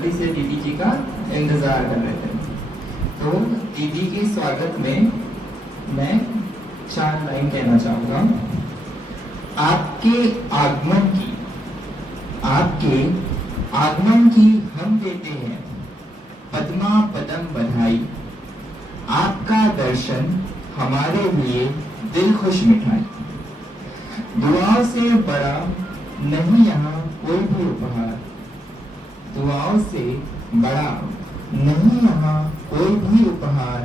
बेसब्री से दीदी जी का इंतजार कर रहे थे। तो दीदी के स्वागत में मैं 4 लाइन कहना चाहूंगा। आपके आगमन की हम देते हैं पद्मा पदम बधाई। आपका दर्शन हमारे लिए दिल खुश मिठाई। दुआओं से बड़ा नहीं यहाँ कोई भी उपहार। दुआओं से बड़ा नहीं यहाँ कोई भी उपहार।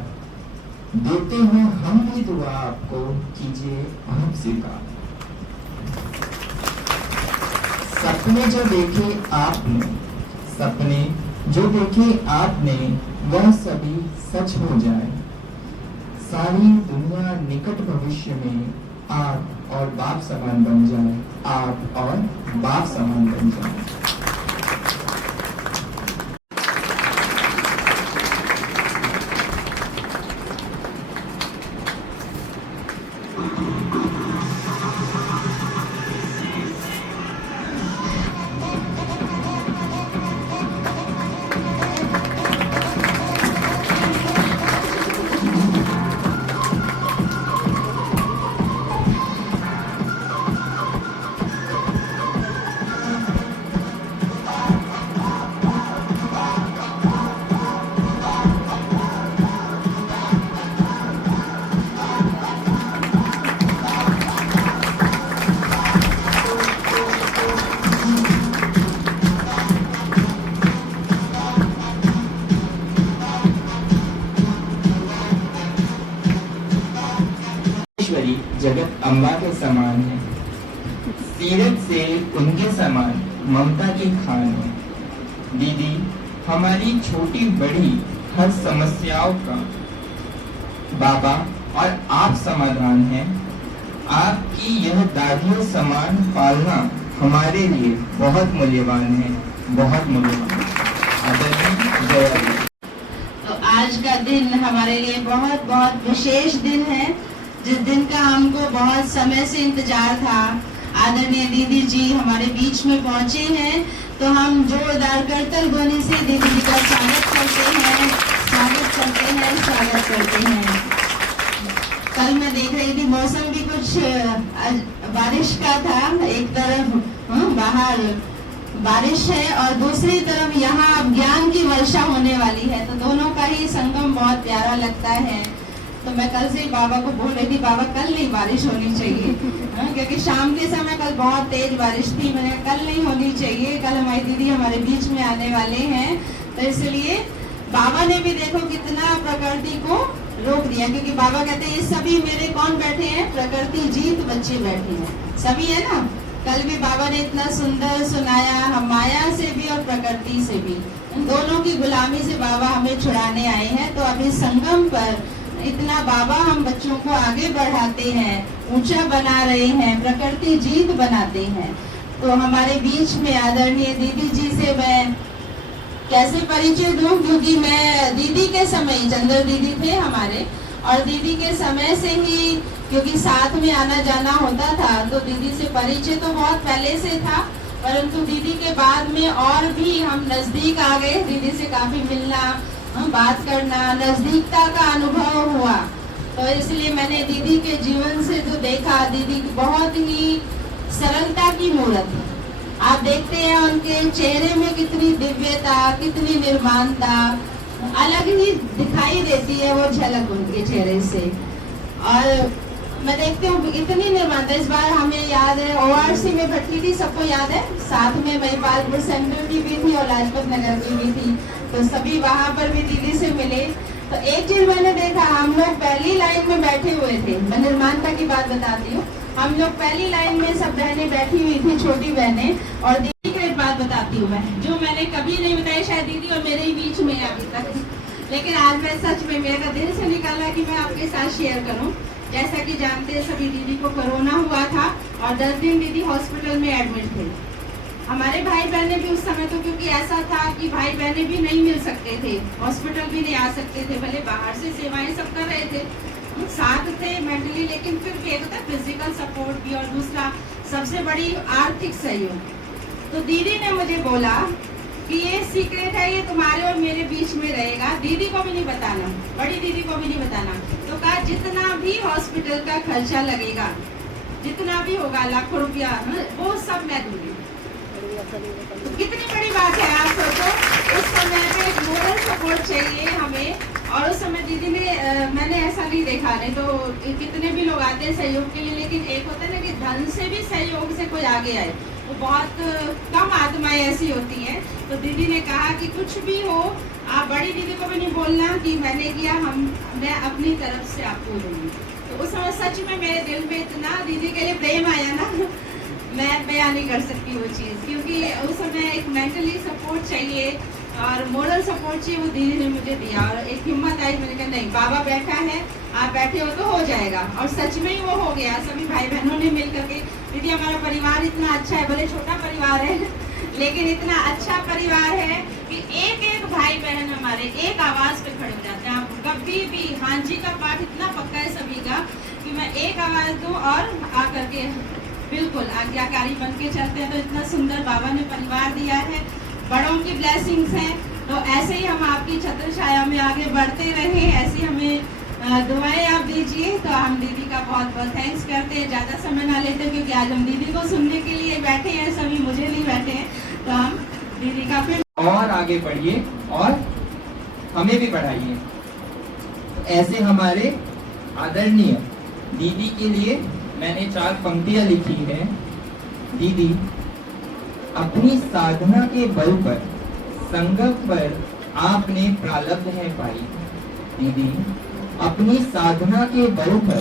देते हैं हम भी दुआ आपको, कीजिए आप स्वीकार। सपने जो देखे आपने वह सभी सच हो जाए। सारी दुनिया निकट भविष्य में आप और बाप समान बन जाए। आप और बाप समान बन जाए। जगत अम्बा के समान है। सीरत से उनके समान ममता की खान है। दीदी हमारी छोटी बड़ी हर समस्याओं का बाबा और आप समाधान है। आपकी यह दादियों समान पालना हमारे लिए बहुत मूल्यवान है, बहुत मूल्यवान। आदरणीय जया। तो आज का दिन हमारे लिए बहुत बहुत विशेष दिन है, जिस दिन का हमको बहुत समय से इंतजार था। आदरणीय दीदी जी हमारे बीच में पहुंचे हैं, तो हम जोरदार करतल ध्वनि से दीदी जी का स्वागत करते हैं। कल मैं देख रही थी, मौसम भी कुछ बारिश का था। एक तरफ बाहर बारिश है और दूसरी तरफ यहाँ ज्ञान की वर्षा होने वाली है, तो दोनों का ही संगम बहुत प्यारा लगता है। तो मैं कल से बाबा को बोल रही थी, बाबा कल नहीं बारिश होनी चाहिए, क्योंकि शाम के समय कल बहुत तेज बारिश थी। मैंने कल नहीं होनी चाहिए, कल हमारी दीदी हमारे बीच में आने वाले हैं। तो इसलिए बाबा ने भी देखो कितना प्रकृति को रोक दिया, क्योंकि बाबा कहते हैं ये सभी मेरे कौन बैठे हैं, प्रकृति जीत बच्चे बैठे हैं, सभी है ना। कल भी बाबा ने इतना सुंदर सुनाया, हम माया से भी और प्रकृति से भी, दोनों की गुलामी से बाबा हमें छुड़ाने आए हैं। तो अभी संगम पर इतना बाबा हम बच्चों को आगे बढ़ाते हैं, ऊंचा बना रहे हैं, प्रकृति जीत बनाते हैं। तो हमारे बीच में आदरणीय दीदी जी से मैं कैसे परिचय दूं, क्योंकि मैं दीदी के समय, चंद्र दीदी थे हमारे, और दीदी के समय से ही क्योंकि साथ में आना जाना होता था, तो दीदी से परिचय तो बहुत पहले से था, परंतु दीदी के बाद में और भी हम नजदीक आ गए। दीदी से काफी मिलना, बात करना, नजदीकता का अनुभव हुआ। तो इसलिए मैंने दीदी के जीवन से जो देखा, दीदी बहुत ही सरलता की मूर्त है। आप देखते हैं उनके चेहरे में कितनी दिव्यता, कितनी निर्माणता अलग ही दिखाई देती है, वो झलक उनके चेहरे से। और मैं देखती हूँ इतनी निर्माणता। इस बार हमें याद है ORC में भट्टी थी, सबको याद है, साथ में महिपालपुर सेंट्रल की भी थी और लाजपत नगर की भी थी, तो सभी वहाँ पर भी दीदी से मिले। तो एक चीज मैंने देखा, हम लोग पहली लाइन में बैठे हुए थे। मैं निर्माणता की बात बताती हूँ, हम लोग पहली लाइन में सब बहनें बैठी हुई थी, छोटी बहनें। और दीदी की एक बात बताती हूँ मैं, जो मैंने कभी नहीं बताई शायद दीदी और मेरे ही बीच में है अभी तक, लेकिन आज मैं सच में मेरा दिल से निकाला कि मैं आपके साथ शेयर करूँ। जैसा कि जानते हैं सभी, दीदी को कोरोना हुआ था और 10 दिन दीदी हॉस्पिटल में एडमिट थे। हमारे भाई बहने भी उस समय, तो क्योंकि ऐसा था कि भाई बहने भी नहीं मिल सकते थे, हॉस्पिटल भी नहीं आ सकते थे, भले बाहर से सेवाएं सब कर रहे थे, साथ थे मेंटली, लेकिन फिर भी एक होता है फिजिकल सपोर्ट भी, और दूसरा सबसे बड़ी आर्थिक सहयोग। तो दीदी ने मुझे बोला कि ये सीक्रेट है, ये तुम्हारे और मेरे बीच में रहेगा, दीदी को भी नहीं बताना, बड़ी दीदी को भी नहीं बताना। तो कहा जितना भी हॉस्पिटल का खर्चा लगेगा, जितना भी होगा, लाखों रुपया, वो सब मैं दूंगी। तो कितनी बड़ी बात है, आप सोचो। उस समय पे एक मोरल सपोर्ट चाहिए हमें, और उस समय दीदी ने मैंने ऐसा नहीं देखा, नहीं तो कितने भी लोग आते हैं सहयोग के लिए, लेकिन एक होता है ना कि धन से भी सहयोग से कोई आगे आए, वो बहुत कम आत्माएं ऐसी होती हैं। तो दीदी ने कहा कि कुछ भी हो, आप बड़ी दीदी को भी नहीं बोलना कि मैंने किया, मैं अपनी तरफ से आपको दूंगी। तो उस समय सच में मेरे दिल में इतना दीदी के लिए प्रेम आया ना, मैं बयान नहीं कर सकती वो चीज़, क्योंकि उस समय एक मेंटली सपोर्ट चाहिए और मोरल सपोर्ट चाहिए, वो दीदी ने मुझे दिया। और एक हिम्मत आई, मैंने कहा नहीं, बाबा बैठा है, आप बैठे हो तो हो जाएगा। और सच में ही वो हो गया। सभी भाई बहनों ने मिल करके, दीदी हमारा परिवार इतना अच्छा है, भले छोटा परिवार है लेकिन इतना अच्छा परिवार है कि एक एक भाई बहन हमारे एक आवाज पे खड़े हो जाते हैं। आप कभी भी, हाँ जी का पाठ इतना पक्का है सभी का कि मैं एक आवाज दूं और आकर के बिल्कुल आज्ञाकारी बन के चलते हैं। तो इतना सुंदर बाबा ने परिवार दिया है, बड़ों की ब्लेसिंग्स हैं। तो ऐसे ही हम आपकी छत्र छाया में आगे बढ़ते रहे, ऐसी हमें दुआएं आप दीजिए। तो हम दीदी का बहुत बहुत थैंक्स करते हैं, ज़्यादा समय ना लेते क्योंकि आज हम दीदी को सुनने के लिए बैठे हैं, सभी मुझे नहीं बैठे हैं। तो हम दीदी का फिर और आगे बढ़िए और हमें भी बढ़ाइए। ऐसे हमारे आदरणीय दीदी के लिए मैंने 4 पंक्तियां लिखी हैं। दीदी अपनी साधना के बल पर, संगम पर आपने प्रारब्ध है पाई। दीदी अपनी साधना के बल पर,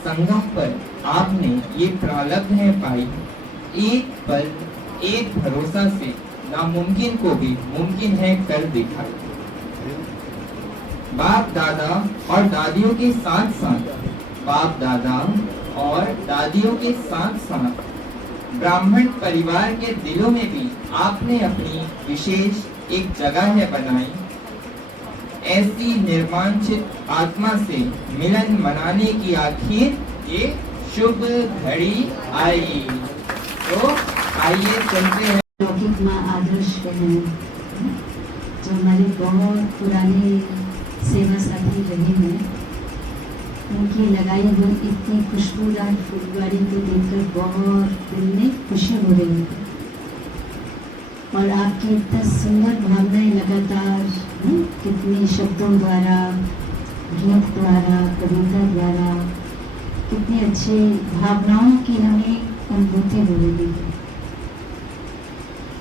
संगम पर आपने ये प्रारब्ध है पाई। एक पल, एक भरोसा से नामुमकिन को भी मुमकिन है कर दिखाई। बाप दादा और दादियों के साथ साथ, बाप दादा और दादियों के साथ साथ ब्राह्मण परिवार के दिलों में भी आपने अपनी विशेष एक जगह है बनाई। ऐसी निर्मांचित आत्मा से मिलन मनाने की आखिर ये शुभ घड़ी आई। तो आइए सुनते हैं। लौकिक माँ आदर्श बहन, जो हमारी बहुत पुरानी सेवा साथी रही हैं, उनकी लगाई हुई इतनी खुशबूदार फुलवारी को देखकर बहुत दिल में खुशी हो रही है। और आपकी इतना सुंदर भावनाएं लगातार कितनी शब्दों द्वारा, गीत द्वारा, कविता द्वारा, कितनी अच्छी भावनाओं की हमें अनुभूति हो रही है।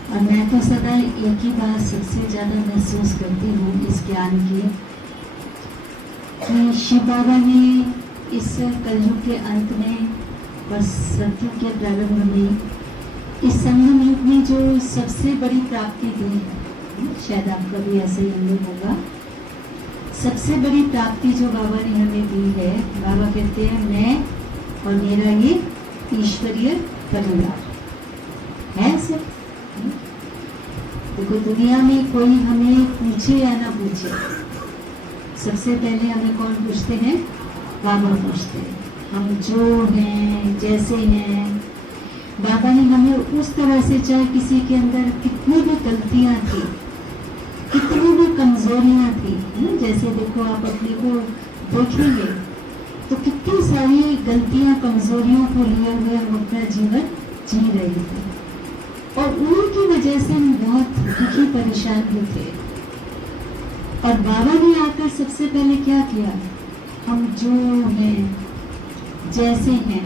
और मैं तो सदा एक ही बात सबसे ज़्यादा महसूस करती हूँ इस ज्ञान की, कि शिव बाबा ने इस कलयुग के अंत में और सत्य के प्रारंभ में, इस संगम युग में जो सबसे बड़ी प्राप्ति दी है, शायद आपका भी ऐसा ही अनुभव होगा, सबसे बड़ी प्राप्ति जो बाबा ने हमें दी है, बाबा कहते हैं मैं और मेरा ये ईश्वरीय परिवार है। सब देखो, दुनिया में कोई हमें पूछे या ना पूछे, सबसे पहले हमें कौन पूछते हैं? बाबा पूछते हैं। हम जो हैं, जैसे हैं, बाबा ने हमें उस तरह से, चाहे किसी के अंदर कितनी भी गलतियां थी, कितनी भी कमजोरियां थी, जैसे देखो आप अपने को देखेंगे तो कितनी सारी गलतियां, कमजोरियों को लिए हुए हम अपना जीवन जी रहे थे, और उनकी वजह से हम बहुत दुखी परेशान भी थे। और बाबा ने आकर सबसे पहले क्या किया? हम जो हैं, जैसे हैं,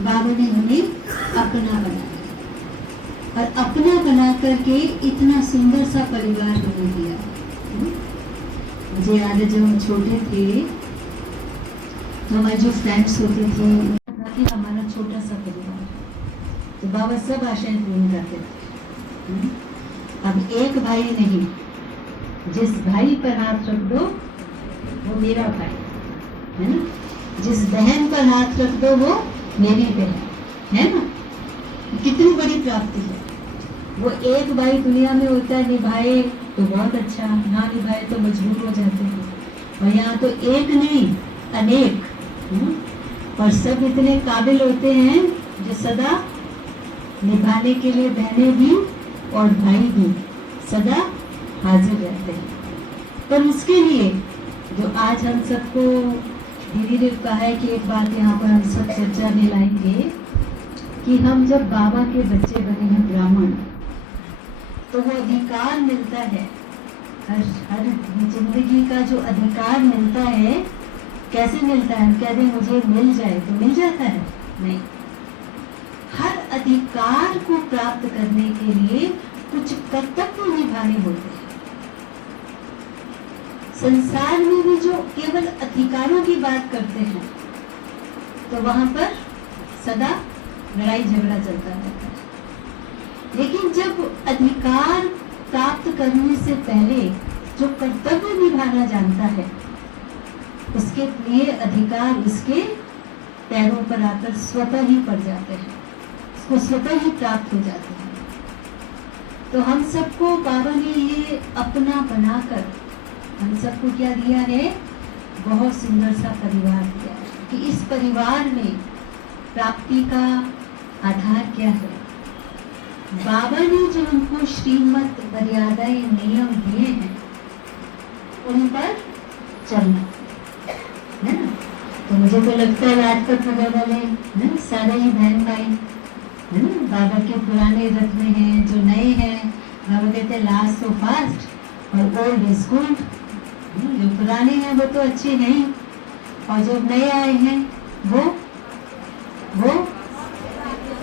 बाबा ने हमें अपना बनाया, और अपना बना करके इतना सुंदर सा परिवार हमें दिया। मुझे याद है जब हम छोटे थे तो हमारी जो फ्रेंड्स होती थी, हमारा छोटा सा परिवार, तो बाबा सब आशाएं पूर्ण करते थे। अब एक भाई नहीं, जिस भाई पर हाथ रख दो वो मेरा भाई है ना, जिस बहन पर हाथ रख दो वो मेरी बहन है ना। कितनी बड़ी प्राप्ति है। वो एक भाई दुनिया में होता है, निभाए तो बहुत अच्छा, ना निभाए तो मजबूर हो जाते हैं। और यहाँ तो एक नहीं, अनेक, और सब इतने काबिल होते हैं जो सदा निभाने के लिए, बहनें भी और भाई भी सदा हाजिर रहते हैं। पर उसके लिए जो आज हम सबको धीरे धीरे कहा है कि एक बात यहाँ पर हम सब चर्चा में लाएंगे कि हम जब बाबा के बच्चे बने हैं ब्राह्मण, तो वो अधिकार मिलता है, हर जिंदगी का जो अधिकार मिलता है, कैसे मिलता है? हम कहते हैं मुझे मिल जाए तो मिल जाता है? नहीं। हर अधिकार को प्राप्त करने के लिए कुछ कर्तव्य निभाने होते हैं। संसार में भी जो केवल अधिकारों की बात करते हैं, तो वहां पर सदा लड़ाई झगड़ा चलता रहता है। लेकिन जब अधिकार प्राप्त करने से पहले जो कर्तव्य निभाना जानता है, उसके लिए अधिकार उसके पैरों पर आकर स्वतः ही पड़ जाते हैं, उसको स्वतः ही प्राप्त हो जाते हैं। तो हम सबको बाबा ने ये अपना बनाकर हम सबको क्या दिया है? बहुत सुंदर सा परिवार दिया है कि इस परिवार में प्राप्ति का आधार क्या है? बाबा ने जो हमको श्रीमत मर्यादाएं नियम दिए हैं, उन पर चलना है ना। तो मुझे तो लगता है राजपथ नगर वाले सारे ही बहन भाई है ना, बाबा के पुराने रथ में हैं, जो नए हैं बाबा कहते हैं लास्ट सो फास्ट और ओल्ड इज गुड। जो पुराने हैं वो तो अच्छे नहीं, और जो नए आए हैं वो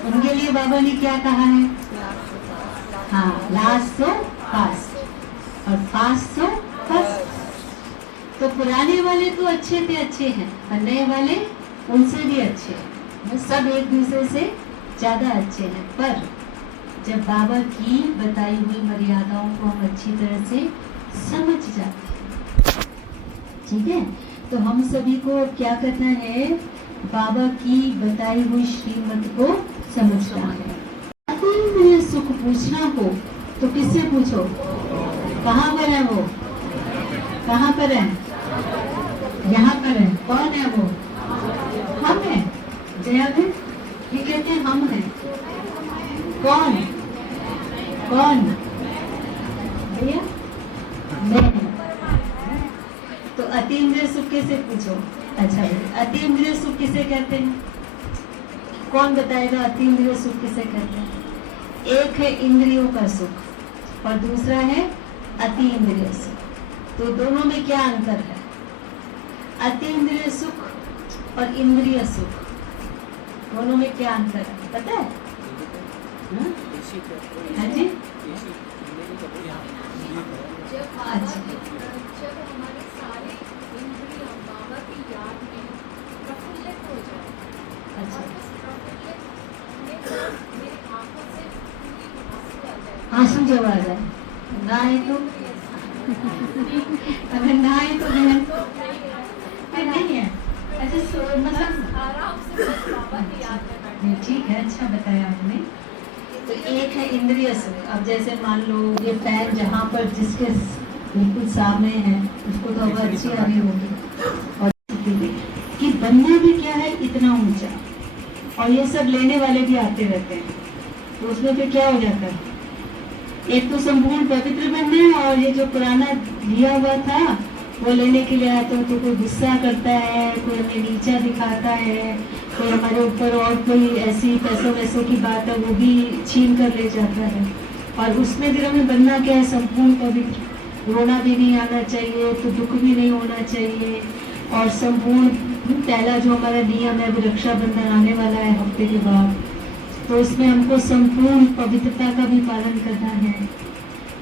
उनके लिए बाबा ने क्या कहा है? हाँ, लास्ट सो फास्ट और फास्ट सो फर्स्ट। तो पुराने वाले तो अच्छे हैं और नए वाले उनसे भी अच्छे हैं, सब एक दूसरे से ज्यादा अच्छे हैं। पर जब बाबा की बताई हुई मर्यादाओं को हम अच्छी तरह से समझ जाते हैं, ठीक है, तो हम सभी को क्या करना है? बाबा की बताई हुई श्रीमत को समझना है। अगर सुख पूछना हो तो किससे पूछो? कहाँ पर है वो? कहाँ पर है? यहाँ पर है। कौन है वो? हम है। जया में ये कहते हैं हम हैं। कौन? भैया मैं। तो अतीन्द्रिय सुख किसे पूछो? अच्छा भैया, अतीन्द्रिय सुख किसे कहते हैं? कौन बताएगा अतीन्द्रिय सुख किसे कहते हैं? एक है इंद्रियों का सुख और दूसरा है अतीन्द्रिय सुख। तो दोनों में क्या अंतर है? अतीन्द्रिय सुख और इंद्रिय सुख, दोनों में क्या अंतर है पता है? हाँ जी। अच्छा, आंसू जब आ जाए ना आए तो अगर ना आए तो बहन नहीं है। अच्छा मतलब ठीक है, अच्छा बताया आपने। तो एक है इंद्रिय सुख। अब जैसे मान लो ये फैन जहाँ पर जिसके बिल्कुल सामने है उसको तो हवा अच्छी आ रही होगी, और कि बनना भी क्या है इतना ऊंचा, और ये सब लेने वाले भी आते रहते हैं, तो उसमें फिर क्या हो जाता है? एक तो संपूर्ण पवित्र बनना है, और ये जो पुराना लिया हुआ था वो लेने के लिए आता तो कोई गुस्सा करता है, कोई हमें नीचा दिखाता है, कोई हमारे ऊपर और कोई ऐसी पैसों वैसों की बात है वो भी छीन कर ले जाता है। और उसमें फिर हमें बनना क्या है? संपूर्ण पवित्र। रोना भी नहीं आना चाहिए, तो दुख भी नहीं होना चाहिए, और संपूर्ण पहला जो हमारा नियम है वो रक्षाबंधन आने वाला है हफ्ते के बाद, तो उसमें हमको संपूर्ण पवित्रता का भी पालन करना है।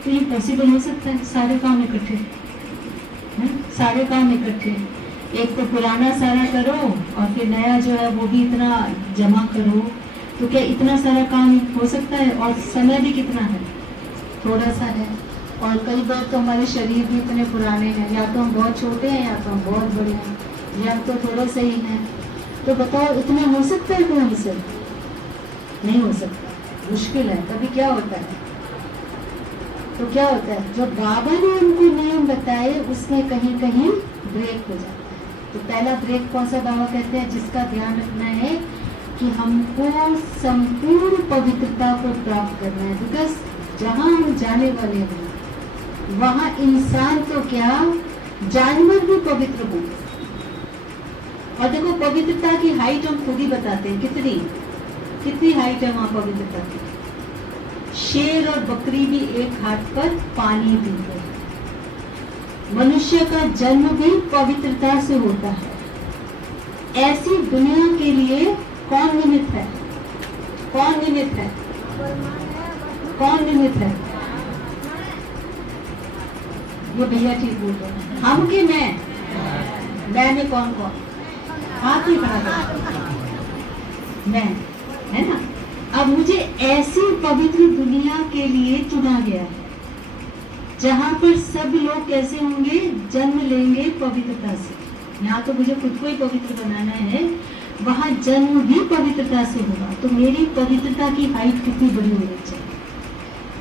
तो ये पॉसिबल हो सकता है? सारे काम इकट्ठे, सारे काम इकट्ठे। एक तो पुराना सारा करो और फिर नया जो है वो भी इतना जमा करो, तो क्या इतना सारा काम हो सकता है? और समय भी कितना है? थोड़ा सा है। और कई बार तो हमारे शरीर भी इतने पुराने हैं, या तो हम बहुत छोटे हैं या तो हम बहुत बड़े हैं, या तो थोड़ा सा ही है। तो बताओ इतना हो सकता है कोई हमसे? नहीं हो सकता, मुश्किल है। कभी क्या होता है? तो क्या होता है? जो बाबा ने हमको नियम बताए उसमें कहीं कहीं ब्रेक हो जाता है। तो पहला ब्रेक कौन सा बाबा कहते हैं? जिसका ध्यान रखना है कि हमको संपूर्ण पवित्रता को प्राप्त करना है। बिकॉज जहाँ हम जाने वाले हैं वहां इंसान तो क्या, जानवर भी पवित्र होंगे। और देखो पवित्रता की हाइट हम खुद ही बताते हैं, कितनी हाइट है वहां पवित्रता की। शेर और बकरी भी एक हाथ पर पानी पीते हैं। मनुष्य का जन्म भी पवित्रता से होता है। ऐसी दुनिया के लिए कौन निमित्त है? कौन निमित्त है? कौन निमित्त है? ये भैया ठीक बोल रहे हैं। हम कि मैं में कौन कौन? हाथ ही खड़ा कर, मैं, है ना। अब मुझे ऐसी पवित्र दुनिया के लिए चुना गया है जहां पर सब लोग कैसे होंगे, जन्म लेंगे पवित्रता से। यहाँ तो मुझे खुद को ही पवित्र बनाना है, वहां जन्म भी पवित्रता से होगा। तो मेरी पवित्रता की हाइट कितनी बड़ी होनी चाहिए,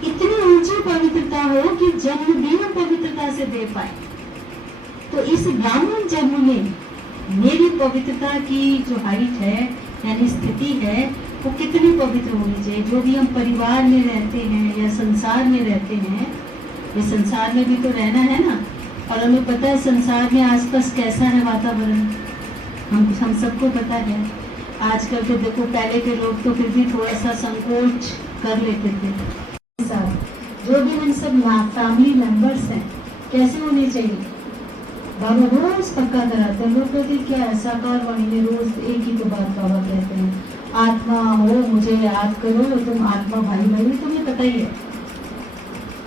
इतनी ऊंची पवित्रता हो कि जन्म भी हम पवित्रता से दे पाए। तो इस ब्राह्मण जन्म में मेरी पवित्रता की जो हाइट है यानी स्थिति है वो कितनी पवित्र होनी चाहिए। जो भी हम परिवार में रहते हैं या संसार में रहते हैं, ये संसार में भी तो रहना है ना, और हमें पता है संसार में आसपास कैसा है वातावरण, हम सबको पता है। आजकल तो देखो, पहले के लोग तो फिर भी थोड़ा सा संकोच कर लेते थे। जो भी हम सब फैमिली मेंबर्स हैं कैसे होने चाहिए, बाबा रोज पक्का कराते हैं। लोग कहते क्या है, साकार वाणी में रोज एक ही तो बात बाबा कहते हैं, आत्मा हो मुझे याद करो, तुम आत्मा भाई भाई, तुम्हें पता ही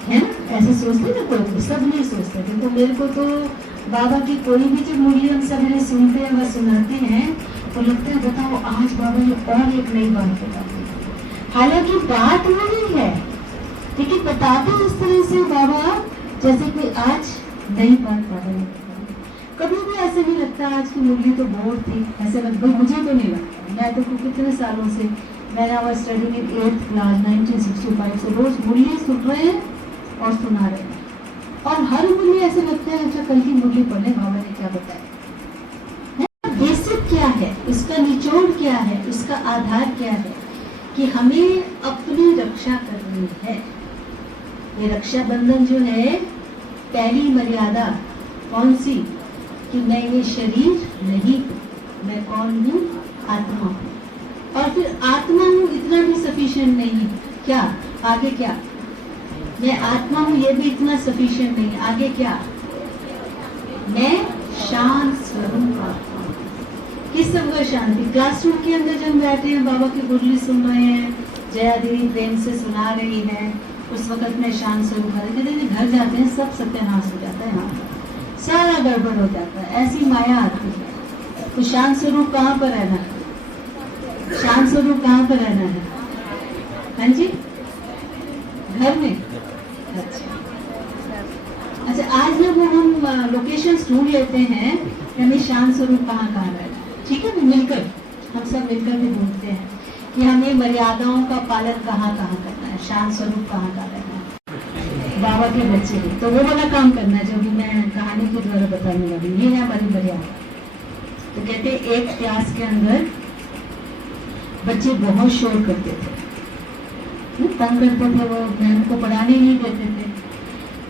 है ना। ऐसे सोचते ना कोई, सब नहीं सोचते। देखो मेरे को तो बाबा की कोई भी जो मूल्य हम सब सुनते हैं व सुनाते हैं तो लगता है बताओ आज बाबा ने और एक नई बात बता दी। हालांकि बात वो नहीं है, लेकिन बताते इस तरह से बाबा जैसे कोई आज नई बात बाबा ने बताई। कभी भी ऐसे नहीं लगता आज की मुरली तो बोर थी, ऐसे लगता मुझे तो नहीं लगता। मैं तो कितने सालों से, मैंने आवाज स्टडी इन 8th क्लास 1965 से रोज मुरली सुन रहे हैं और सुना रहे हैं, और हर मुरली ऐसे लगता है अच्छा कल की मुरली पढ़े बाबा ने क्या बताया। बेसिक क्या है, इसका निचोड़ क्या है, इसका आधार क्या है कि हमें अपनी रक्षा करनी है। ये रक्षाबंधन जो है, पहली मर्यादा कौन सी कि मैं ये शरीर नहीं हूँ, मैं कौन हूँ, आत्मा हूँ। और फिर आत्मा हूँ इतना भी सफिशिएंट नहीं है, क्या आगे क्या, मैं आत्मा हूँ ये भी इतना सफिशिएंट नहीं है, आगे क्या, मैं शांत स्वरूप आत्मा हूँ। किस सब का शांति, क्लासरूम के अंदर जब बैठे हैं बाबा की मुरली सुन रहे हैं, जया दीदी प्रेम से सुना रही है, उस वक्त में शांत स्वरूप घर जाते हैं सब सत्यानाश हो जाता है, यहाँ सारा गड़बड़ हो जाता है, ऐसी माया आती है। तो शांत स्वरूप कहाँ पर रहना है, शांत स्वरूप कहाँ पर रहना है, हाँ जी, घर में। अच्छा आज ना वो हम लोकेशन ढूंढ लेते हैं कि हमें शांत स्वरूप कहाँ कहाँ रहना है, ठीक है, मिलकर हम सब मिलकर भी ढूंढते हैं कि हमें मर्यादाओं का पालन कहाँ कहाँ करना है, शांत स्वरूप कहाँ कहाँ रहना है। बाबा के बच्चे तो वो वाला काम करना है जो भी मैं कहानी के द्वारा बताने लगी, ये है हमारी मर्यादा। तो कहते एक क्लास के अंदर बच्चे बहुत शोर करते थे, तंग करते थे, वो मैडम को पढ़ाने ही नहीं देते थे।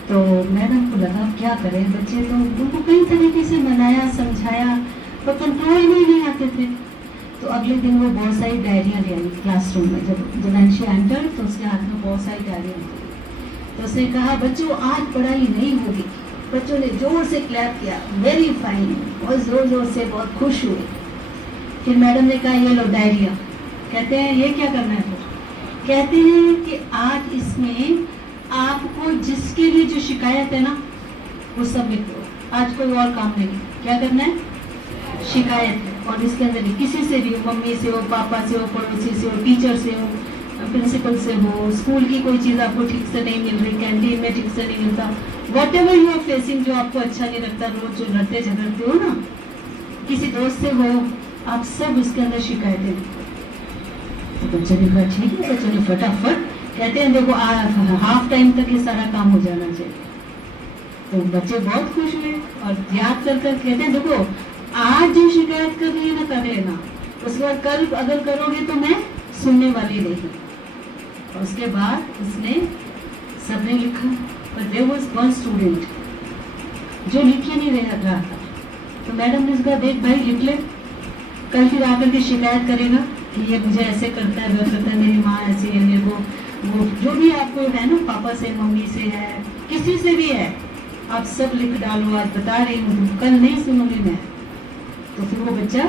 तो मैडम को लगा क्या करें, बच्चे तो उनको कई तरीके से मनाया समझाया पर कंट्रोल में नहीं आते थे। तो अगले दिन वो बहुत सारी डायरियाँ ले आई क्लासरूम में। जब शी एंटर तो उसके हाथ में बहुत सारी डायरियाँ थी। तो उसने कहा बच्चों आज पढ़ाई नहीं होगी। बच्चों ने जोर से क्लैप किया, वेरी फाइन, बहुत जोर जोर से, बहुत खुश हुए। फिर मैडम ने कहा ये लो डायरिया। कहते हैं ये क्या करना है, फिर कहते हैं कि आज इसमें आपको जिसके लिए जो शिकायत है ना वो सब लिख दो, आज कोई और काम नहीं, क्या करना है, शिकायत है। और इसके अंदर किसी से भी, मम्मी से हो, पापा से हो, पड़ोसी से हो, टीचर से हो, प्रिंसिपल से हो, स्कूल की कोई चीज़ आपको ठीक से नहीं मिल रही, कैंटीन में ठीक से नहीं मिलता, whatever you are facing, जो आपको अच्छा नहीं लगता, रोज जो लड़ते झगड़ते हो ना, किसी दोस्त से हो, आप सब उसके अंदर शिकायतें लिखो। तो बच्चे ने कहा ठीक है, बच्चों ने फटाफट, कहते हैं देखो हाफ टाइम तक ये सारा काम हो जाना चाहिए। तो बच्चे बहुत खुश हुए और याद कर कर कहते हैं देखो आज जो शिकायत कर रही है ना कर लेना, उसके बाद कल अगर करोगे तो मैं सुनने वाली नहीं। और उसके बाद उसने सबने लिखा but there was one student जो लिख ही नहीं रहा था। तो मैडम ने उसका देख भाई लिख ले, कल फिर आकर के शिकायत करेगा कि ये मुझे ऐसे करता है, वो करता है, मेरी माँ ऐसी है, मेरे को वो जो भी आपको है ना, पापा से, मम्मी से है, किसी से भी है, आप सब लिख डालो, आज बता रही हूँ, कल नहीं सुनूंगी मैं। तो फिर वो बच्चा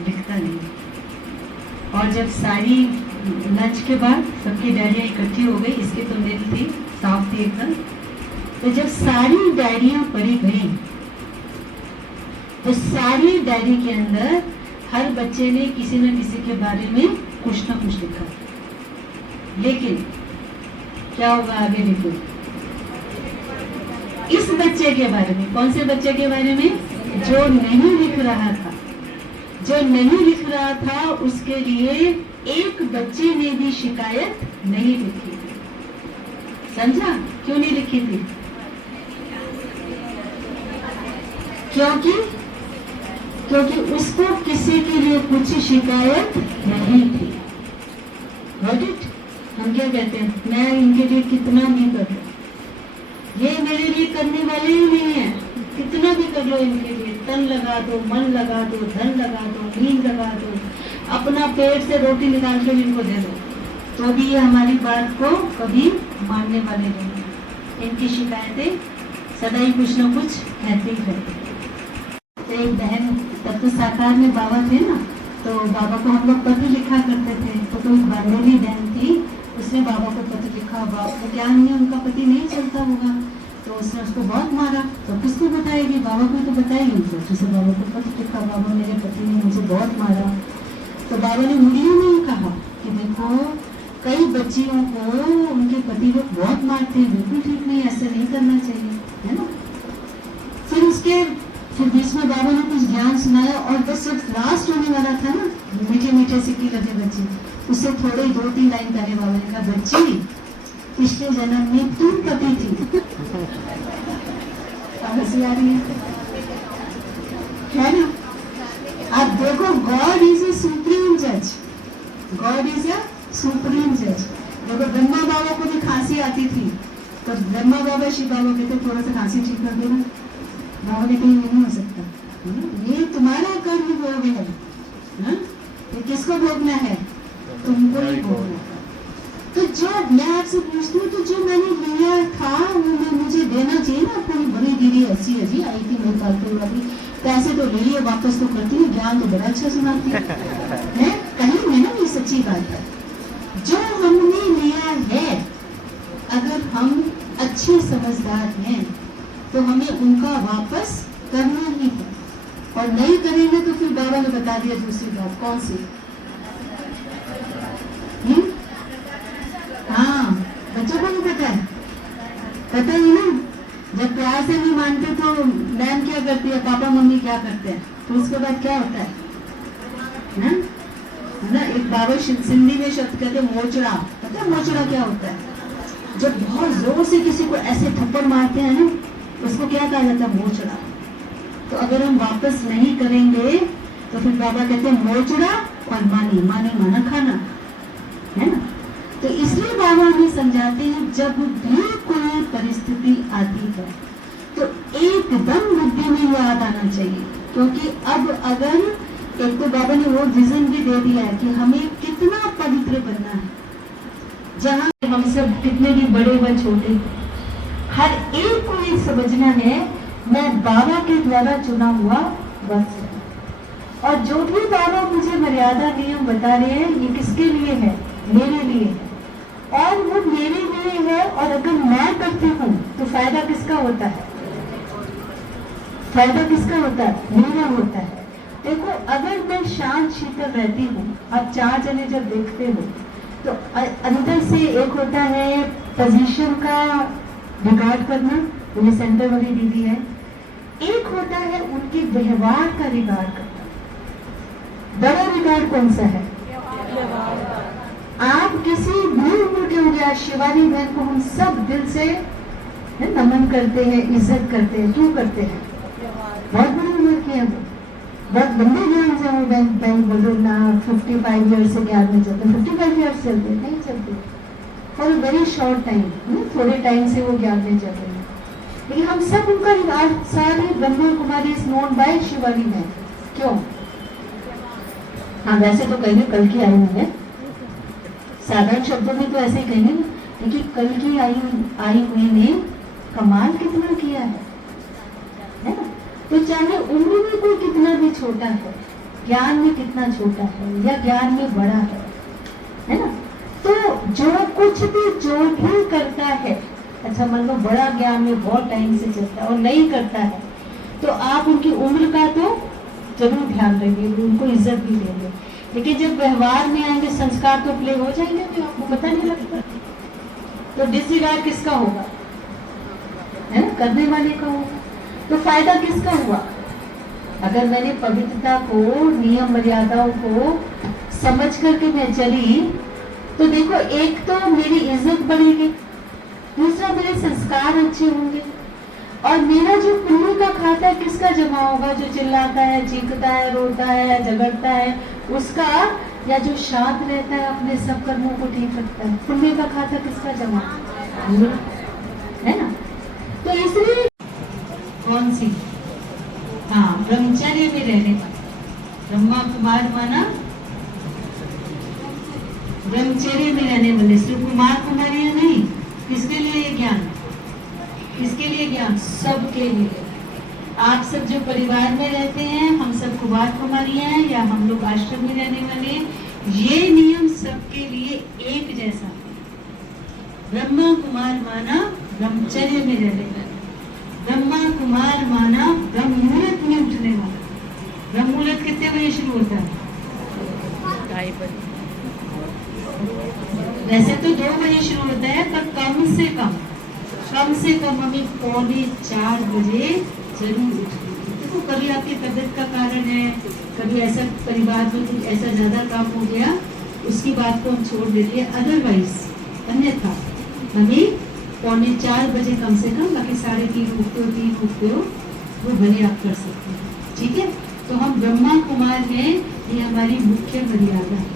लिखता नहीं। और जब सारी लंच के बाद सबकी डायरियाँ इकट्ठी हो गई, इसकी तो मेरी थी, साफ थी एकदम, तो जब सारी डायरियाँ पढ़ी गई तो सारी डायरी के अंदर हर बच्चे ने किसी न किसी के बारे में कुछ ना कुछ लिखा। लेकिन क्या होगा आगे देखो, इस बच्चे के बारे में, कौन से बच्चे के बारे में, जो नहीं लिख रहा था, जो नहीं लिख रहा था उसके लिए एक बच्चे ने भी शिकायत नहीं लिखी थी। समझा क्यों नहीं लिखी थी? क्योंकि उसको किसी के लिए कुछ शिकायत नहीं थी। Got it? हम क्या कहते हैं, मैं इनके लिए कितना भी कर लो, ये मेरे लिए करने वाले ही नहीं है, कितना भी कर लो इनके लिए, तन लगा दो, मन लगा दो, धन लगा दो, नींद लगा दो, अपना पेट से रोटी निकाल कर इनको दे दो, तो भी ये हमारी बात को कभी मानने वाले नहीं है। इनकी शिकायतें सदा ही कुछ न कुछ कहते ही रहते। तो एक बहन तत्व साकार में बाबा थे ना, तो बाबा को हम लोग पत्र लिखा करते थे। तो कोई बंगोली बहन थी, उसने बाबा को पत्र लिखा, बाबा को क्या नहीं, उनका पति नहीं चलता होगा, तो उसने उसको बहुत मारा। तो किसको बताएगी, बाबा को तो बताएगी। तो जैसे बाबा को पत्र लिखा, बाबा मेरे पति ने मुझे बहुत मारा। तो बाबा ने मुड़ियों में ही कहा कि देखो, कई बच्चियों को उनके पति लोग बहुत मारते हैं, बिल्कुल ठीक नहीं, ऐसा नहीं करना चाहिए, है ना। फिर बीच में बाबा ने कुछ ज्ञान सुनाया, और बस जब लास्ट होने वाला था ना, मीठे मीठे सिक्की लगे बच्चे, उससे थोड़े 2-3 लाइन पहले बाबा ने कहा, बच्ची पिछले जन्म में तुम पति थी। हंसी आ रही है ना। अब देखो, गॉड इज ए सुप्रीम जज, गॉड इज ए सुप्रीम जज। देखो, ब्रह्मा बाबा को भी खांसी आती थी, तो ब्रह्मा बाबा शिव बाबा कहते थोड़ा सा खांसी ठीक कर देना, बाबा ने कहीं नहीं हो सकता, ये तुम्हारा कर्म भोग है, ये किसको भोगना है, तुमको ही भोगना। तो जो मैं आपसे पूछती हूँ, तो जो मैंने लिया था वो मैं मुझे देना चाहिए ना। कोई बड़ी दीदी ऐसी है जी, आई थी मेरे पालतू वाली, पैसे तो ले लिए, वापस तो करती है, ज्ञान तो बड़ा अच्छा सुनाती है कहीं में ना, ये सच्ची बात है। जो हमने लिया है, अगर हम अच्छे समझदार हैं तो हमें उनका वापस करना ही है, और नहीं करेंगे तो फिर बाबा ने बता दिया दूसरी बात, कौन सी? हाँ, बच्चों को नहीं पता ही ना। जब प्यार से नहीं मानते तो मैम क्या करती है, पापा मम्मी क्या करते हैं, तो उसके बाद क्या होता है ना। एक बाबा सिंधी में शब्द कहते हैं मोचड़ा, पता है मोचड़ा क्या होता है? जब बहुत जोर से किसी को ऐसे थप्पड़ मारते हैं ना, उसको क्या कहा जाता है, मोचड़ा। तो अगर हम वापस नहीं करेंगे तो फिर बाबा कहते हैं मोचड़ा और मानी माना खाना, है ना। तो इसलिए बाबा हमें समझाते हैं, जब भी कोई परिस्थिति आती है तो एकदम बुद्धि में याद आना चाहिए, क्योंकि अब अगर एक तो बाबा ने वो विजन भी दे दिया है कि हमें कितना पवित्र बनना है, जहाँ हम सब कितने भी बड़े व छोटे, हर एक को ये समझना है, मैं बाबा के द्वारा चुना हुआ वत्स है, और जो भी बाबा मुझे मर्यादा नियम बता रहे हैं, ये किसके लिए है, मेरे लिए है, और वो मेरे लिए है। और अगर मैं करती हूँ तो फायदा किसका होता है, फायदा किसका होता है, मेरा होता है। देखो, अगर मैं शांत शीतल रहती हूँ, आप 4 जने जब देखते हो तो अंदर से एक होता है पोजीशन का रिगार्ड करना, वो सेंटर वाली दीदी है, एक होता है उनके व्यवहार का रिगार्ड करना। बड़ा रिगार्ड कौन सा है? आप किसी भी उम्र के हो गया, शिवानी बहन को हम सब दिल से नमन करते हैं, इज्जत करते हैं, क्यों करते हैं? बहुत बड़ी उम्र की है वो, बहुत बंदे ज्ञान से वो बहन बुजुर्ग ना 55 ईयर्स से ज्ञान में चलते, 55 ईयर्स चलते नहीं चलते, फॉर वेरी शॉर्ट टाइम, थोड़े टाइम से वो ज्ञान में चल रहे हैं, लेकिन हम सब उनका आज सारे Brahma Kumari is known by Shivani ma'am. क्यों? हाँ वैसे तो कहेंगे कल की आई हुई है, साधारण शब्दों में तो ऐसे ही कहेंगे, लेकिन कल की आई हुई ने कमाल कितना किया है ना? तो चाहे उम्र में कोई कितना भी छोटा है, ज्ञान में कितना छोटा है या ज्ञान में बड़ा है ना, तो जो कुछ भी जो भी करता है, अच्छा मान लो बड़ा ज्ञान में बहुत टाइम से चलता है और नहीं करता है, तो आप उनकी उम्र का तो जरूर ध्यान रखिए, उनको इज्जत भी देंगे, लेकिन जब व्यवहार में आएंगे संस्कार तो प्ले हो जाएंगे, तो आपको पता नहीं लगता, तो डिसरिगार्ड किसका होगा? है ना, करने वाले का होगा। तो फायदा किसका हुआ? अगर मैंने पवित्रता को, नियम मर्यादाओं को समझ करके मैं चली, तो देखो एक तो मेरी इज्जत बढ़ेगी, दूसरा मेरे संस्कार अच्छे होंगे, और मेरा जो पुण्य का खाता है किसका जमा होगा? जो चिल्लाता है, चीखता है, रोता है, झगड़ता है उसका, या जो शांत रहता है, अपने सब कर्मों को ठीक रखता है, पुण्य का खाता किसका जमा है ना? तो इसलिए कौन सी? हाँ, ब्रह्मचर्य में रहने वाला ब्रह्मा कुमार माना ब्रह्मचर्य में रहने वाले, सिर्फ कुमार कुमारियां नहीं। किसके लिए ये ज्ञान? किसके लिए ज्ञान? सबके लिए। आप सब जो परिवार में रहते हैं, हम सब कुमार कुमारियां हैं या हम लोग आश्रम में रहने वाले, ये नियम सबके लिए एक जैसा है। ब्रह्मा कुमार माना ब्रह्मचर्य में रहने वाला, ब्रह्मा कुमार माना ब्रह्म मुहूर्त में उठने वाला। ब्रह्म मुहूर्त कितने बजे शुरू होता है? 2:30 बजे। वैसे तो 2 बजे शुरू होता है, पर कम से कम हमें 3:45 बजे जरूर उठना। देखो कभी आपकी तबीयत का कारण है, कभी ऐसा परिवार में कुछ ऐसा ज्यादा काम हो गया, उसकी बात को हम छोड़ देते हैं, अदरवाइज अन्यथा हमें 3:45 बजे कम से कम, बाकी 3:30 उठते हो वो भले आप कर सकते हैं, ठीक है। तो हम ब्रह्मा कुमार हैं, ये हमारी मुख्य मर्यादा है।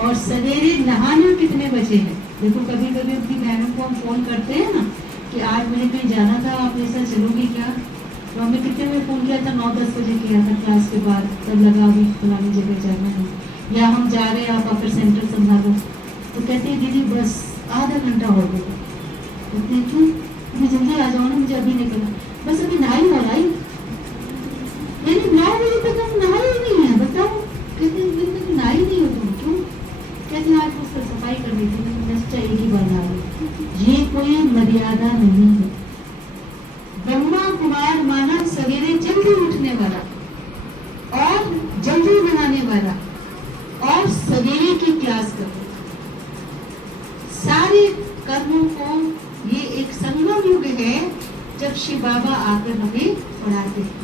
और सवेरे नहाना कितने बजे है? देखो कभी कभी अपनी बहनों को हम फोन करते हैं ना कि आज मुझे कहीं जाना था, आप मेरे साथ चलोगी क्या? तो हमें कितने बजे फोन किया था? 9-10 बजे किया था, क्लास के बाद, तब लगा अभी फलानी जगह जाना है, या हम जा रहे हैं, आप फिर सेंटर संभालो, तो कहते हैं दीदी बस आधा घंटा हो गया। कहते हैं क्यों? मुझे जल्दी आ जाओ ना, मुझे अभी निकलना, बस अभी नहाई हो रहा, यानी 9 बजे तक हम नहाए ही नहीं है, बताओ। कहते हैं नहाई नहीं हो तुम, क्यों? कहते हैं आज उसका सफाई करनी थी, बस चाहिए ही बना लो। ये कोई मर्यादा नहीं है। ब्रह्मा कुमार माना सवेरे जल्दी उठने वाला और जल्दी बनाने वाला और सवेरे की क्लास करने, सारे कर्मों को, ये एक संगम युग है जब शिव बाबा आकर हमें पढ़ाते हैं।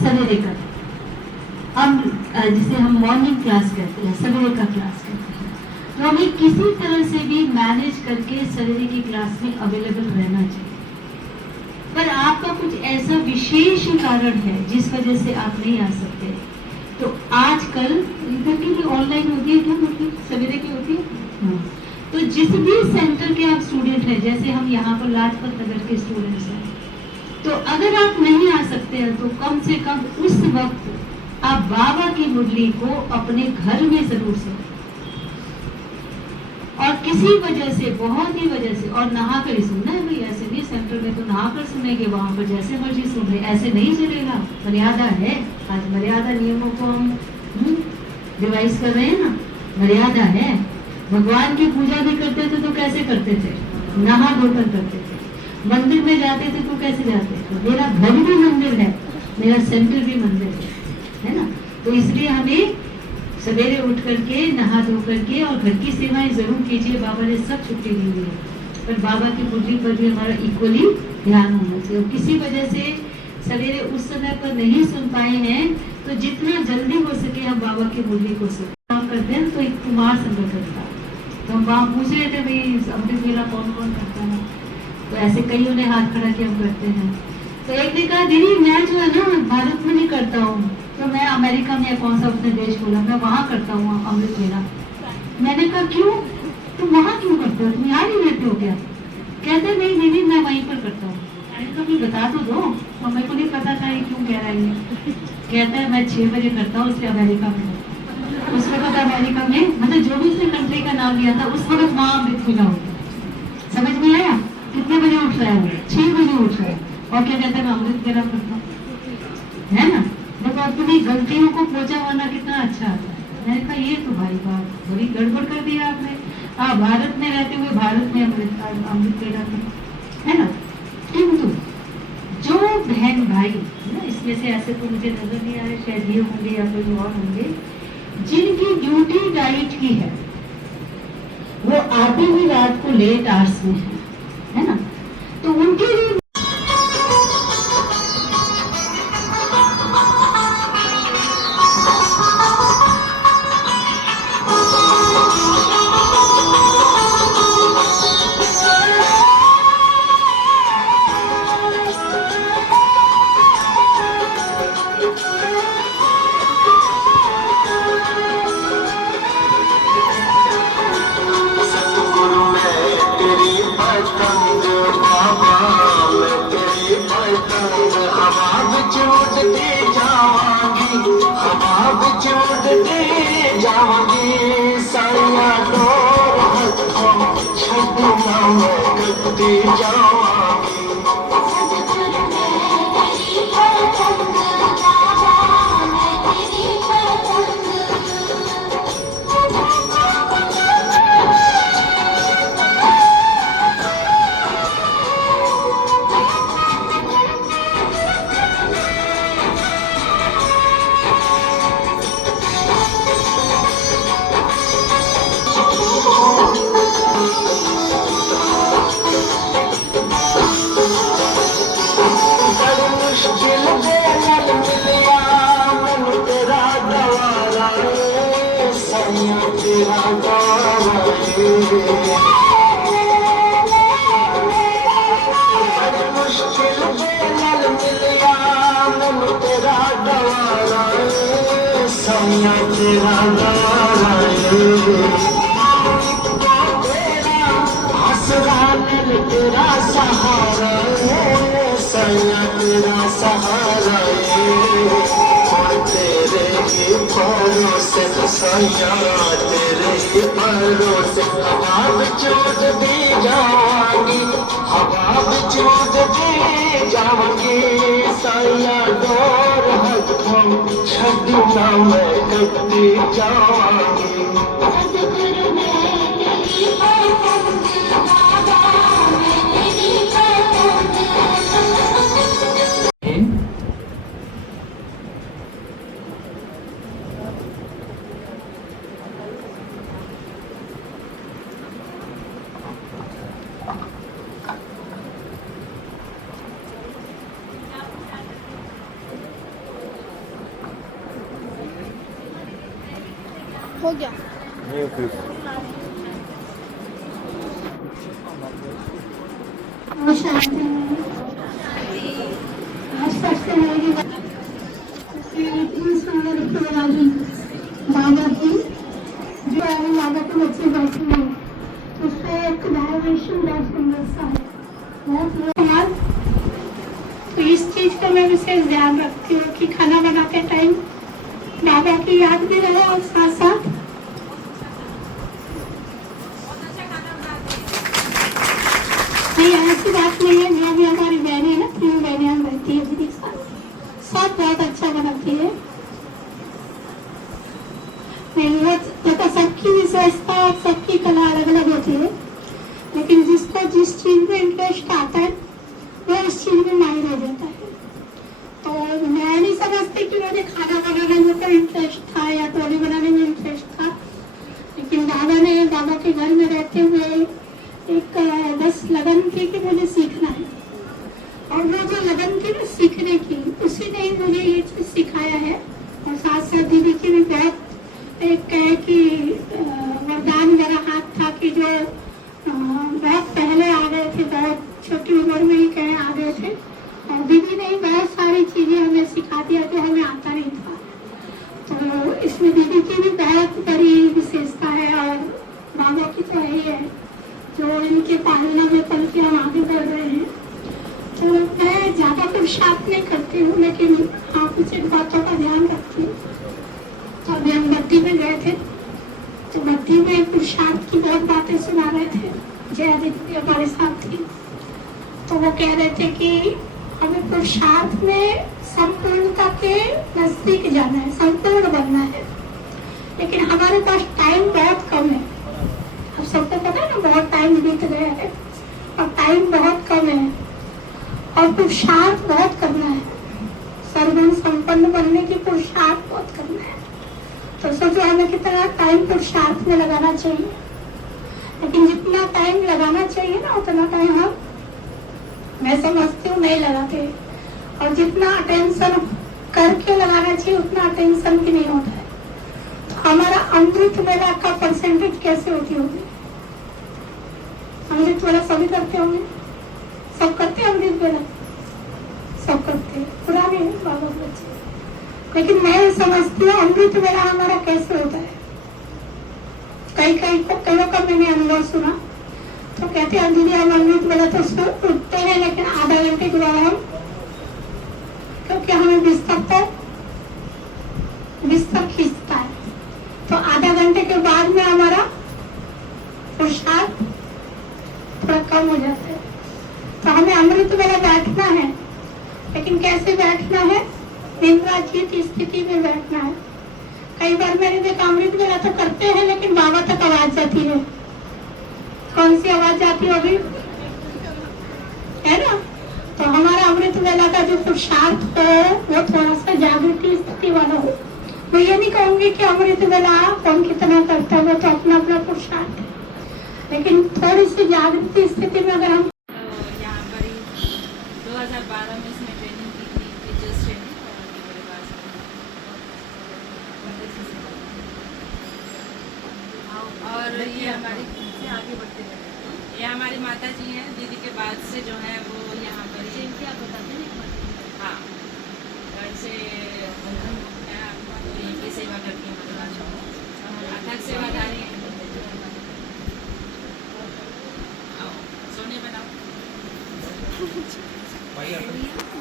सवेरे का हम जिसे हम मॉर्निंग क्लास कहते हैं, सवेरे का क्लास कहते हैं, तो हमें किसी तरह से भी मैनेज करके सवेरे की क्लास में अवेलेबल रहना चाहिए। पर आपका कुछ ऐसा विशेष कारण है जिस वजह से आप नहीं आ सकते, तो आजकल इधर की भी ऑनलाइन होती है, क्या होती है? सवेरे की होती है। तो जिस भी सेंटर के आप स्टूडेंट हैं, जैसे हम यहाँ पर लाजपत नगर के स्टूडेंट्स हैं, तो अगर आप नहीं आ सकते हैं तो कम से कम उस वक्त आप बाबा की मुरली को अपने घर में जरूर सुनें। और किसी वजह से, बहुत ही वजह से, और नहा कर ही सुनना है भाई, ऐसे नहीं सेंटर में तो नहा कर सुनेंगे, वहां पर जैसे मर्जी सुन रहे, ऐसे नहीं चलेगा। मर्यादा है, आज मर्यादा नियमों को हम रिवाइज कर रहे हैं ना, मर्यादा है। भगवान की पूजा भी करते थे तो कैसे करते थे? नहा धोकर करते थे। मंदिर में जाते थे तो कैसे जाते थे? मेरा घर भी मंदिर है, मेरा सेंटर भी मंदिर है ना। तो इसलिए हमें सवेरे उठ करके नहा धो करके और घर की सेवाएं जरूर कीजिए। बाबा ने सब छुट्टी दी हुई है, पर बाबा की मुरली पर भी हमारा इक्वली ध्यान होना चाहिए। और किसी वजह से सवेरे उस समय पर नहीं सुन पाए हैं, तो जितना जल्दी हो सके हम बाबा की मुरली को सुन करते हैं। तो एक कुमार संगठन था, तो हम वहाँ पूछ रहे थे भाई अमृत वेला कौन कौन करता है, तो ऐसे कईयों ने हाथ खड़ा किया हम करते हैं। तो एक ने कहा दीदी मैं जो है ना भारत में नहीं करता हूँ, तो मैं अमेरिका में, कौन सा उसने देश बोला, मैं वहाँ करता हूँ अमृत वेला। मैंने कहा क्यों? तुम वहां क्यों करते हो, तुम यहाँ नहीं रहते हो क्या? कहते नहीं दीदी मैं वहीं पर करता हूँ। अरे तो फिर बता तो दो, मेरे को नहीं पता था ये क्यों कह रहा है ये। कहता है मैं 6 बजे करता हूँ, इसलिए अमेरिका में हूँ। उस वक्त अमेरिका में, मतलब जो भी उसने कंट्री का नाम लिया था उस वक्त वहाँ अमृत मिला होता। समझ में आया? कितने बजे उठ रहा है वो? 6 बजे उठ रहा है और क्या कहता है मैं अमृत गर्म करता हूँ, है ना। देखो अपनी गलतियों को पोछा मारना कितना अच्छा आता है। मैंने कहा ये तो भाई बात बड़ी गड़बड़ कर दिया आपने। आप भारत में रहते हुए भारत में अमृत दे रहा है ना। किंतु जो बहन भाई ना, इसमें से ऐसे तो मुझे नजर नहीं आ रहे, शायद ये होंगे या कोई और होंगे, जिनकी ड्यूटी नाइट की है, वो आते ही रात को लेट आवर्स में है ना, तो उनके लिए तेरा सहारा तेरे ही भरोसे तेरे ही भरोसे हवा चूद दी जावांगी, हवा चूद दी जावांगी। साया डोर हथों छड़ना मैं कभी जावांगी। हो गया। नहीं फिर बाबा की जो है बाबा के बच्चे बैठे हैं, उससे एक डायरेक्शन बहुत सुंदर सा है, बहुत। तो इस चीज का मैं विशेष ध्यान रखती हूँ कि खाना बनाते टाइम बाबा की याद भी रहे और साथ साथ नहीं, ऐसी बात नहीं है। जो भी हमारी बहनें है ना, 3 बहनें हम रहती है दीदी साथ, सब बहुत अच्छा बनाती है। देखो सबकी विशेषता और सबकी कला अलग अलग होती है, लेकिन जिसको जिस चीज में इंटरेस्ट आता है वो उस चीज में माहिर हो जाता है। तो मैं नहीं समझती कि मुझे खाना बनाने में कोई इंटरेस्ट था या टोली बनाने में इंटरेस्ट था, लेकिन बाबा के घर में रहते हुए एक बस लगन थी कि मुझे सीखना है, और वो जो लगन थी ना सीखने की, उसी ने ही मुझे ये चीज सिखाया है। और साथ साथ दीदी की भी बहुत एक कहे कि वरदान मेरा हाथ था कि जो बहुत पहले आ गए थे, बहुत छोटी उम्र में ही कहे आ गए थे, और दीदी ने बहुत सारी चीजें हमें सिखा दिया जो हमें आता नहीं था। तो इसमें दीदी की भी बहुत बड़ी विशेषता है, और बाबा की तो यही है मैं ज्यादा पुरुषार्थ नहीं करती हूँ, लेकिन हाँ कुछ इन बातों का ध्यान रखती हूँ। तो अभी हम भक्ति में गए थे, तो भक्ति में पुरुषार्थ की बहुत बातें सुना रहे थे। जय आदित्य हमारे साथ थी, तो वो कह रहे थे कि हमें पुरुषार्थ में संपूर्णता के नजदीक जाना है, संपूर्ण बनना है, लेकिन हमारे पास टाइम बहुत कम है। अब सबको पता है ना, बहुत टाइम बीत गया है और टाइम बहुत कम है और पुरुषार्थ बहुत करना है। सर्वगुण संपन्न बनने की पुरुषार्थ बहुत करना है। तो सोचो हमें कितना टाइम पुरुषार्थ में लगाना चाहिए, लेकिन जितना टाइम लगाना चाहिए ना उतना टाइम हम, मैं समझती हूँ, नहीं लगाते। और जितना अटेंशन करके लगाना चाहिए उतना अटेंशन भी नहीं होता है। तो हमारा अमृत वेला का परसेंटेज कैसे होती होगी? अमृत वेला सभी करते होंगे, सब करते हैं अमृत वेला, सब करते हैं, पुराने बाबा बच्चे। लेकिन मैं समझती हूँ अमृत वेला हमारा कैसे होता है। कई कईयों का मैंने अनुभव सुना, तो कहते हैं दीदी हम अमृत वेला तो उठते हैं, लेकिन आधा घंटे के बाद हम, क्योंकि हमें बिस्तर खींचता है, तो आधा घंटे के बाद में हमारा पुरुषार्थ थोड़ा कम हो जाता है। तो हमें अमृत वेला बैठना है, लेकिन कैसे बैठना है? निद्राजीत स्थिति में बैठना है। कई बार मैंने देखा अमृत वेला तो करते हैं, लेकिन बाबा तक आवाज जाती है। कौन सी आवाज जाती है अभी, है ना? तो हमारा अमृत वेला का जो पुरुषार्थ हो वो थोड़ा सा जागृति स्थिति वाला हो। मैं ये नहीं कहूंगी कि अमृत वेला कौन कितना करता है, वो तो अपना अपना पुरुषार्थ है, लेकिन थोड़ी सी जागृति स्थिति में अगर हम यहाँ पर ही 2012 में इसमें ट्रेनिंग की थी, टीचर्स ट्रेनिंग, और मेरे पास और ये हमारी आगे बढ़ते हैं। ये हमारी माता जी हैं, दीदी के बाद से जो है वो यहाँ पर ही क्या बताते हैं। हाँ, घर से इनकी सेवा करती हैं, अथक सेवादारी हैं। सोनिया बनाओ।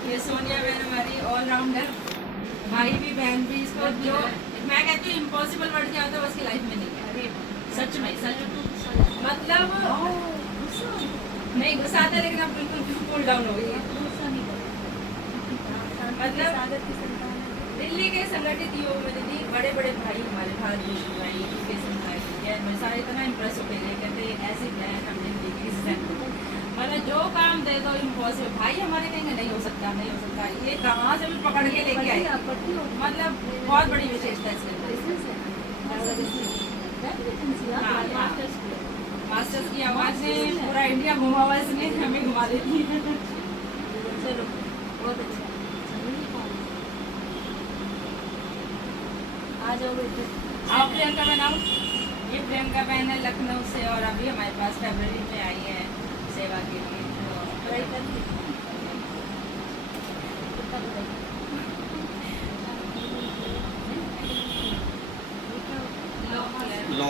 ये सोनिया बहन हमारी ऑलराउंडर, भाई भी बहन भी। इसको जो मैं कहती हूँ इम्पॉसिबल वर्ड क्या होता है, उसकी लाइफ में नहीं है। सच में, सच मतलब नहीं गुस्सा आता, लेकिन अब बिल्कुल कूल डाउन हो गई। मतलब दिल्ली के संगठित युवक में दीदी बड़े बड़े भाई हमारे, भारत भूषण भाई, मैं सारे इतना इम्प्रेस हो गए, कहते ऐसी बहन हमने देखी किसी से। मतलब जो काम दे दो इम्पॉसिबल, भाई हमारे कहेंगे नहीं हो सकता, नहीं हो सकता, ये कहाँ से भी पकड़ के लेके आए। मतलब बहुत बड़ी विशेषता है इसके अंदर। मास्टर्स की आवाज ने पूरा इंडिया घुमा हुआ, इसने हमें घुमा देती है। चलो बहुत अच्छा, आ जाओ बेटे। आप प्रियंका बनाओ। ये प्रियंका बहन है लखनऊ से, और अभी हमारे पास फरवरी में आई है सेवा के लिए। लो